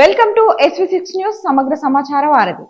Welcome to SV six news సమగ్ర సమాచార వారధి.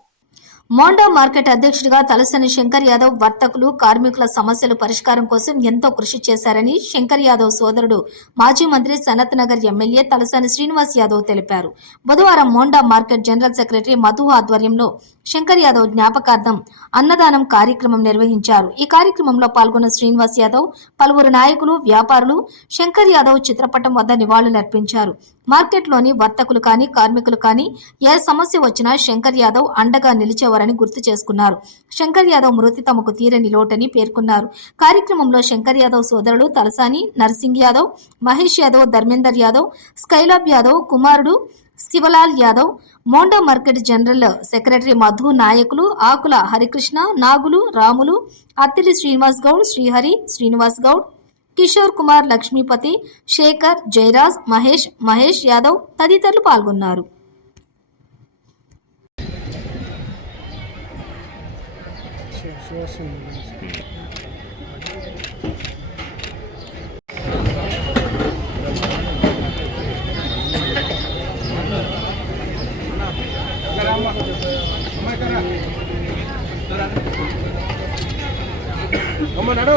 మోండా మార్కెట్ అధ్యక్షుడిగా తలసాని శంకర్ యాదవ్ వర్తకులు కార్మికుల సమస్యల పరిష్కారం కోసం ఎంతో కృషి చేశారని శంకర్ యాదవ్ సోదరుడు మాజీ మంత్రి సనత్ నగర్ ఎమ్మెల్యే తలసాని శ్రీనివాస్ యాదవ్ తెలిపారు. బుధవారం Monda market general secretary Madhu ఆధ్వర్యంలో శంకర్ యాదవ్ జ్ఞాపకార్థం అన్నదానం కార్యక్రమం నిర్వహించారు. ఈ కార్యక్రమంలో పాల్గొన్న శ్రీనివాస్ యాదవ్ పలువురు నాయకులు వ్యాపారులు శంకర్ యాదవ్ చిత్రపటం వద్ద నివాళులర్పించారు మార్కెట్లోని వర్తకులు కానీ కార్మికులు కానీ ఏ సమస్య వచ్చినా శంకర్ యాదవ్ అండగా నిలిచేవారని గుర్తు చేసుకున్నారు. శంకర్ యాదవ్ మృతి తమకు తీరని లోటని పేర్కొన్నారు. కార్యక్రమంలో శంకర్ యాదవ్ సోదరులు తలసాని నర్సింగ్ యాదవ్ మహేష్ యాదవ్ ధర్మేందర్ యాదవ్ స్కైలాబ్ యాదవ్ కుమారుడు Shivlal Yadav Monda market general secretary Madhu నాయకులు ఆకుల హరికృష్ణ నాగులు రాములు అత్తిరి శ్రీనివాస్ గౌడ్ శ్రీహరి శ్రీనివాస్ గౌడ్ కిషోర్ కుమార్ లక్ష్మీపతి శేఖర్ జయరాజ్ మహేష్ మహేష్ యాదవ్ తదితరులు పాల్గొన్నారు. అమ్మ నడు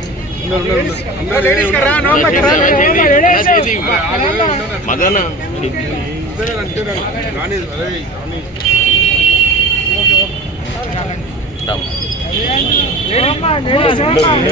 మదన బాయ్స్ రమ్మని